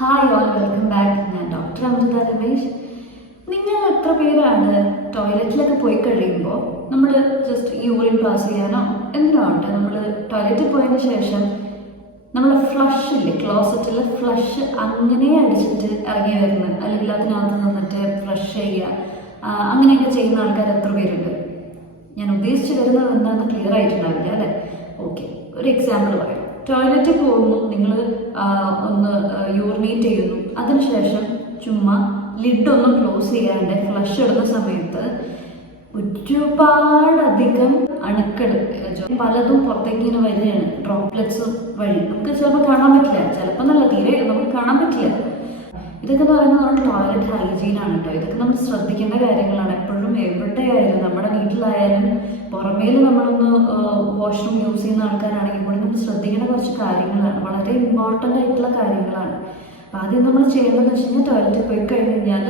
Hi all welcome back ഞാൻ doctor Amrita Ramesh. നിങ്ങൾ എത്ര പേരാണ് ടോയ്ലറ്റിലൊക്കെ പോയി കഴിയുമ്പോൾ നമ്മൾ ജസ്റ്റ് യൂറിൻ പാസ് ചെയ്യാനോ എന്തിനോ ആവട്ടെ നമ്മൾ ടോയ്ലറ്റിൽ പോയതിന് ശേഷം നമ്മൾ ഫ്ലഷ് ഇല്ലേ ക്ലോസറ്റിൽ ഫ്ലഷ് അങ്ങനെ അടിച്ചിട്ട് ഇറങ്ങി വരുന്നത് അല്ലെങ്കിൽ അതിനകത്ത് നിന്നിട്ട് ഫ്ലഷ് ചെയ്യുക അങ്ങനെയൊക്കെ ചെയ്യുന്ന ആൾക്കാർ എത്ര പേരുണ്ട്? ഞാൻ ഉദ്ദേശിച്ചു വരുന്നത് എന്താണെന്ന് ക്ലിയർ ആയിട്ടുണ്ടാവില്ല അല്ലേ? ഓക്കെ ഒരു എക്സാമ്പിൾ പറയാം. ടോയ്ലറ്റിൽ പോകുന്നു. നിങ്ങൾ ഒന്ന് യൂറിനേറ്റ് ചെയ്യുന്നു. അതിനുശേഷം ചുമ്മാ ലിഡ് ഒന്ന് ക്ലോസ് ചെയ്യാണ്ട് ഫ്ലഷ് ഇടുന്ന സമയത്ത് ഒരുപാടധികം അണുക്കൾ പലതും പുറത്തേക്ക് ഇങ്ങനെ വരികയാണ്. ഡ്രോപ്ലെറ്റ്സ് വഴി. നമുക്ക് ചിലപ്പോൾ കാണാൻ പറ്റില്ല. ചിലപ്പോൾ നല്ല തീരെ നമുക്ക് കാണാൻ പറ്റില്ല. ഇതൊക്കെ എന്ന് പറയുന്നത് നമ്മുടെ ടോയ്ലറ്റ് ഹൈജീൻ ആണ് കേട്ടോ. ഇതൊക്കെ നമ്മൾ ശ്രദ്ധിക്കേണ്ട കാര്യങ്ങളാണ്. എപ്പോഴും എവിടെയായാലും നമ്മുടെ വീട്ടിലായാലും പുറമേൽ നമ്മളൊന്ന് വാഷ്റൂം യൂസ് ചെയ്യുന്ന ആൾക്കാരാണെങ്കിൽ നമ്മൾ ശ്രദ്ധിക്കേണ്ട കുറച്ച് കാര്യങ്ങളാണ്. വളരെ ഇമ്പോർട്ടന്റ് ആയിട്ടുള്ള കാര്യങ്ങളാണ്. ആദ്യം നമ്മൾ ചെയ്യേണ്ടതെന്ന് വെച്ച് കഴിഞ്ഞാൽ ടോയ്ലറ്റിൽ പോയി കഴിഞ്ഞ് കഴിഞ്ഞാൽ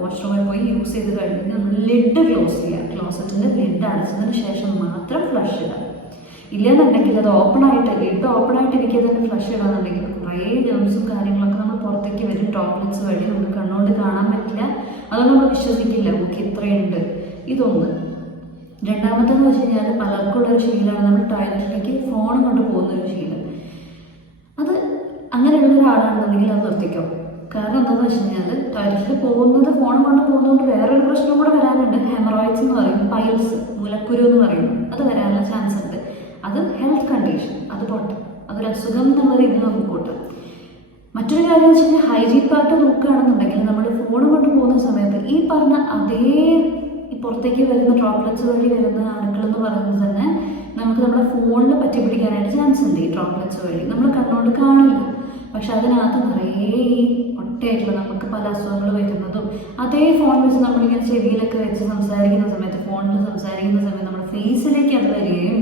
വാഷ്റൂമിൽ പോയി യൂസ് ചെയ്ത് കഴിഞ്ഞ് നമ്മൾ ലിഡ് ക്ലോസ് ചെയ്യുക. ക്ലോസറ്റിന്റെ ലിഡ് അടച്ചതിന് ശേഷം മാത്രം ഫ്ലഷ് ഇടാം ഇല്ലെന്നുണ്ടെങ്കിൽ അത് ഓപ്പൺ ആയിട്ട് ലിഡ് ഓപ്പൺ ആയിട്ട് ഇരിക്കുക തന്നെ ഫ്ലഷ് ഇടാന്നുണ്ടെങ്കിൽ കുറേ ജേംസും കാര്യങ്ങളൊക്കെ നമ്മൾ പുറത്തേക്ക് വരും. ടോപ്ലെറ്റ്സ് വഴി നമുക്ക് കണ്ണുകൊണ്ട് കാണാൻ പറ്റില്ല. അതൊന്നും നമ്മൾ വിശ്വസിക്കില്ല നമുക്ക് ഇത്രയുണ്ട്. ഇതൊന്ന്. രണ്ടാമത്തെന്ന് വെച്ച് കഴിഞ്ഞാൽ നമ്മൾ ടോയ്ലറ്റിലേക്ക് ഫോൺ കൊണ്ട് പോകുന്ന ഒരു ശീലം. അത് അങ്ങനെയുള്ള ഒരാളാണെന്നുണ്ടെങ്കിൽ അത് നിർത്തിക്കോ. കാരണം എന്താണെന്ന് വെച്ച് കഴിഞ്ഞാൽ ടോയ്ലറ്റിൽ പോകുന്നത് ഫോൺ കൊണ്ട് പോകുന്നതുകൊണ്ട് വേറൊരു പ്രശ്നം കൂടെ വരാനുണ്ട്. ഹെമറോയിഡ്സ് എന്ന് പറയും പൈൽസ് മുലക്കുരു എന്ന് പറയും. അത് വരാനുള്ള ചാൻസ് ഉണ്ട്. അത് ഹെൽത്ത് കണ്ടീഷൻ അത് പോട്ടെ. അതൊരു അസുഖം എന്നുള്ള രീതിയിൽ നമുക്ക് കൂട്ടാം. മറ്റൊരു കാര്യം എന്ന് വെച്ച് കഴിഞ്ഞാൽ ഹൈജീൻ പാർട്ട് നോക്കുകയാണെന്നുണ്ടെങ്കിൽ നമ്മൾ ഫോൺ കൊണ്ട് പോകുന്ന സമയത്ത് ഈ പറഞ്ഞ അതേ പുറത്തേക്ക് വരുന്ന ഡ്രോപ്ലെറ്റ്സ് വഴി വരുന്ന അണുക്കൾ എന്ന് പറയുന്നത് തന്നെ നമുക്ക് നമ്മുടെ ഫോണിൽ പറ്റി പിടിക്കാനായിട്ട് ചാൻസ് ഉണ്ട് ഈ ഡ്രോപ്ലെറ്റ്സ് വഴി. നമ്മൾ കണ്ണുകൊണ്ട് കാണില്ല. പക്ഷെ അതിനകത്ത് നിറയെ ഈ ഒട്ടയായിട്ടുള്ള നമുക്ക് പല അസുഖങ്ങൾ വരുന്നതും അതേ ഫോൺ വെച്ച് നമ്മളിങ്ങനെ ചെവിയിലൊക്കെ വെച്ച് സംസാരിക്കുന്ന സമയത്ത് ഫോണിൽ സംസാരിക്കുന്ന സമയത്ത് നമ്മുടെ ഫേസിലേക്ക് അത് വരികയും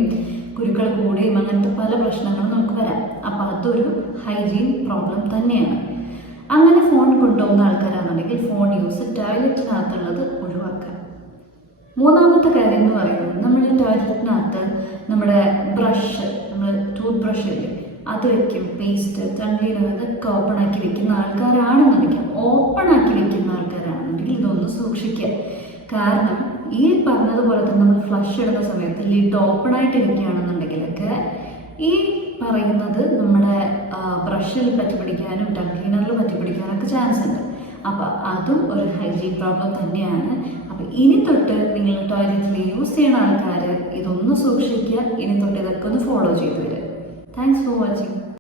കുരുക്കൾ കൂടുകയും അങ്ങനത്തെ പല പ്രശ്നങ്ങളും നമുക്ക് വരാം. അപ്പം അതൊരു ഹൈജീൻ പ്രോബ്ലം തന്നെയാണ്. അങ്ങനെ ഫോൺ കൊണ്ടുപോകുന്ന ആൾക്കാരാണെന്നുണ്ടെങ്കിൽ ഫോൺ യൂസ് ടോയ്ലറ്റിനകത്തുള്ളത് മൂന്നാമത്തെ കാര്യം എന്ന് പറയുന്നത് നമ്മൾ ഈ ടോയ്ലറ്റിനകത്ത് നമ്മുടെ ബ്രഷ് നമ്മൾ ടൂത്ത് ബ്രഷ് ഇല്ലേ അത് വെക്കും പേസ്റ്റ് അതൊക്കെ ഓപ്പൺ ആക്കി വെക്കുന്ന ആൾക്കാരാണെന്നുണ്ടെങ്കിൽ ഓപ്പൺ ആക്കി വെക്കുന്ന ആൾക്കാരാണെന്നുണ്ടെങ്കിൽ ഇതൊന്ന് സൂക്ഷിക്കുക. കാരണം ഈ പറഞ്ഞതുപോലെ തന്നെ നമ്മൾ ഫ്ലഷ് ഇടുന്ന സമയത്ത് ലിഡ് ഓപ്പൺ ആയിട്ട് ഇരിക്കുകയാണെന്നുണ്ടെങ്കിലൊക്കെ ഈ പറയുന്നത് നമ്മുടെ ബ്രഷിൽ പറ്റി പിടിക്കാനും ടങ് ക്ലീനറിൽ പറ്റി പിടിക്കാനൊക്കെ ചാൻസ് ഉണ്ട്. അപ്പോൾ അതും ഒരു ഹൈജീൻ പ്രോബ്ലം തന്നെയാണ്. അപ്പോൾ ഇനി തൊട്ട് നിങ്ങൾ ടോയ്ലറ്റിൽ യൂസ് ചെയ്യുന്ന ആൾക്കാർ ഇതൊന്ന് സൂക്ഷിക്കുക. ഇനി തൊട്ട് ഇതൊക്കെ ഒന്ന് ഫോളോ ചെയ്തു വരിക. Thanks for watching